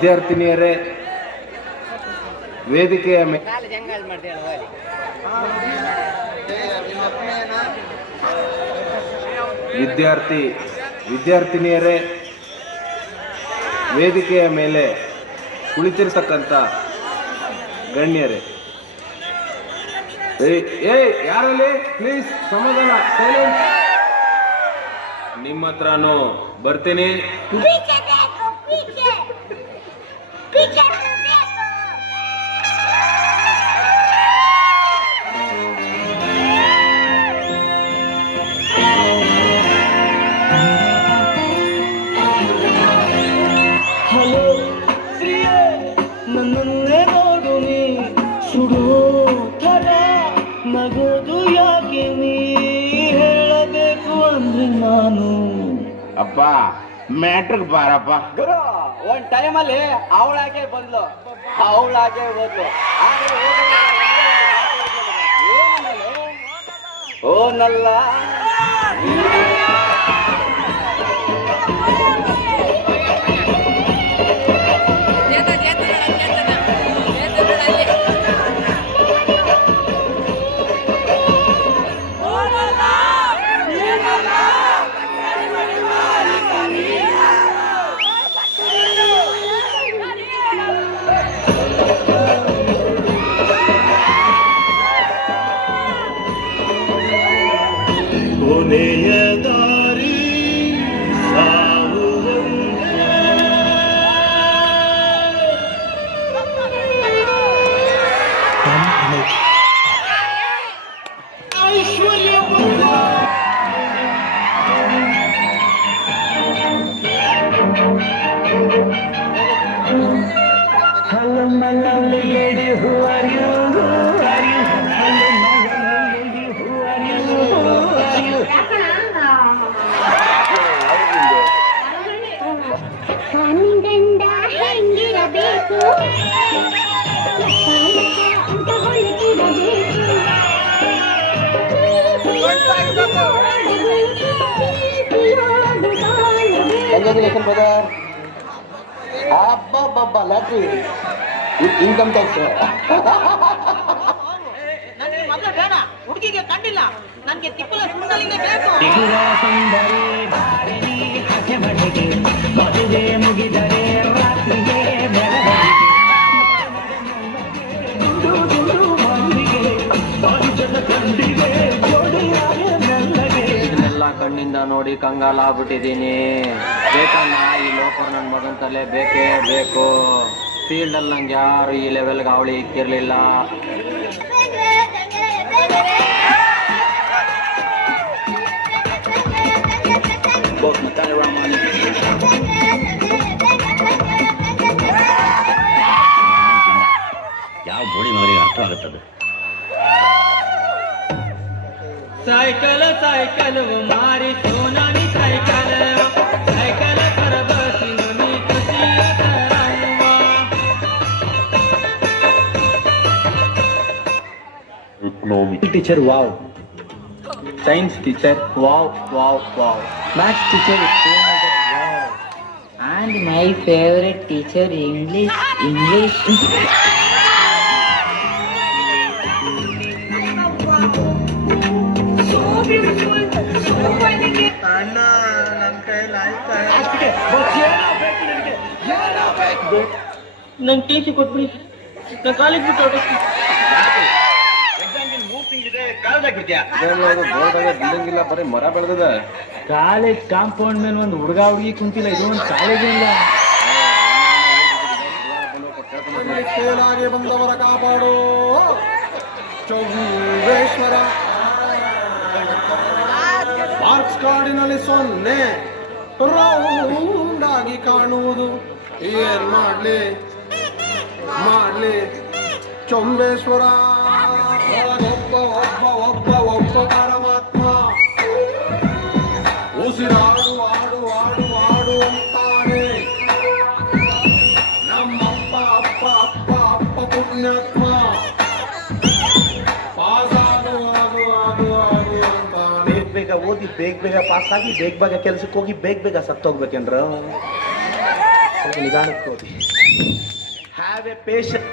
ವಿದ್ಯಾರ್ಥಿನಿಯರೇ, ವೇದಿಕೆಯ ವಿದ್ಯಾರ್ಥಿನಿಯರೇ, ವೇದಿಕೆಯ ಮೇಲೆ ಕುಳಿತಿರ್ತಕ್ಕಂಥ ಗಣ್ಯರೇ, ಯಾರಲ್ಲಿ ಪ್ಲೀಸ್ ಸಮಾಧಾನ, ಸೈಲೆನ್ಸ್. ನಿಮ್ಮ ಹತ್ರನೂ ಬರ್ತೀನಿ. ಹಲೋ ಪ್ರಿಯೆ, ನನ್ನನ್ನೇ ನೋಡು ನೀ ಸುಡೋ ಥರ ನಗೋದು ಯಾಕೆ ನೀ ಹೇಳಬೇಕು ಅಂದ್ರೆ ನಾನು. ಅಪ್ಪ ಮ್ಯಾಟ್ರಿಕ್ ಬಾರಪ್ಪ. ಗುರು, ಒಂದ್ ಟೈಮಲ್ಲಿ ಅವಳಾಗೆ ಬಂದ್ಲು, ಅವಳಾಗೆ ಹೋದ್ಲು. ಓನಲ್ಲ ಕೊನೆಯ ದಾರಿ ಸಾವು ಒಂದೇ. ಐಶ್ವರ್ಯ Hello my lovely lady, who are you? Who are you? Hello my lovely lady, who are you? Who are you? ಗಂಡ ಹೆಂಗಿರಬೇಕು, Congratulations, brother. ಅಬ್ಬಬ್ಬಬ್ಬ ಲಾಟ್ರಿ, ಇನ್ಕಮ್ ಟ್ಯಾಕ್ಸ್. ನನಗೆ ಮದುವೆ ಬೇಡ, ಹುಡುಗಿಗೆ ಕಂಡಿಲ್ಲ, ನನಗೆ ತಿಪ್ಪಲ ಸುಂದರಿನೇ ಬೇಕು. ಸುಂದರಿ ಬಾರಿಣಿ ಹಸೆ ಬಡಿಗೆ ಮದುವೆ ಮುಗಿದರೆ ರಾತ್ರಿಗೆ ಇದನ್ನೆಲ್ಲ ಕಣ್ಣಿಂದ ನೋಡಿ ಕಂಗಾಲಾಗ್ಬಿಟ್ಟಿದ್ದೀನಿ. ಬೇಕಣ್ಣ, ಈ ಲೋಕರ್ ನನ್ನ ಮಗನ ತಲೆ ಬೇಕೇ ಬೇಕು. ಫೀಲ್ಡಲ್ಲಿ ನಂಗೆ ಯಾರು ಈ ಲೆವೆಲ್ಗೆ ಅವಳಿ ಇಕ್ಕಿರಲಿಲ್ಲ. ಯಾವ ಬೋಡಿ ಮಗನಿಗೆ ಅರ್ಥ ಆಗುತ್ತದೆ? ಸೈಕಲ್ ಸೈಕಲ್ ಮಾರಿ ಸೋನಾನಿ ಸೈಕಲ್ ಸೈಕಲ್ पर बसी ननी खुशिया कराऊंगा. Teacher wow, science teacher wow wow wow, maths teacher wow, and my favorite teacher English. ಅಣ್ಣ ನನ್ನ ಕೈಯಲ್ಲಿ ಆಯ್ತಾ? ನಂಗೆ ಟೀಚರ್ ಕೊಟ್ಬಿಡಿ, ನಾನು ಕಾಲೇಜ್ ಬಿಟ್ಟು ಹೊರಟೋಗ್ತೀನಿ. ಬಿಲ್ಡಿಂಗ್ ಬರೀ ಮರ ಬೆಳೆದ. ಕಾಲೇಜ್ ಕಾಂಪೌಂಡ್ ಮೇಲೆ ಒಂದು ಹುಡುಗ ಹುಡುಗಿ ಕುಂತಿಲ್ಲ, ಇದು ಒಂದು ಕಾಲೇಜ್ ಇಲ್ಲ. ಸೇಲಾಗಿ ಬಂದವರ ಕಾಪಾಡು ಚೌಡೇಶ್ವರ. ಮಾರ್ಕ್ಸ್ ಕಾರ್ಡಿನಲ್ಲಿ 0 ರೌಂಡ್ ಆಗಿ ಕಾಣುವುದು. ಏನ್ ಮಾಡ್ಲಿ ಚೌಡೇಶ್ವರ. ಒಬ್ಬ ಒಬ್ಬ ಒಬ್ಬ ಒಬ್ಬ ಪರಮಾತ್ಮ ಉಸಿರಾಡು ಆಡು ಆಡು ಆಡು ಅಂತಾನೆ. ನಮ್ಮಪ್ಪ ಅಪ್ಪ ಅಪ್ಪ ಅಪ್ಪ ಪುಣ್ಯಾತ್ಮ ಪಾಸಾಗು ಆಗು ಆಗು ಆಗು ಅಂತಾನೆ. ಬೇಗ ಓದಿ ಬೇಗ ಪಾಸ್ ಆಗಿ ಬೇಗ ಕೆಲಸಕ್ಕೆ ಹೋಗಿ ಬೇಗ ಸತ್ತೋಗ್ಬೇಕೇನ್ರ. ನಿಧಾನಕ್ಕೆ ಓದಿ. Have A patience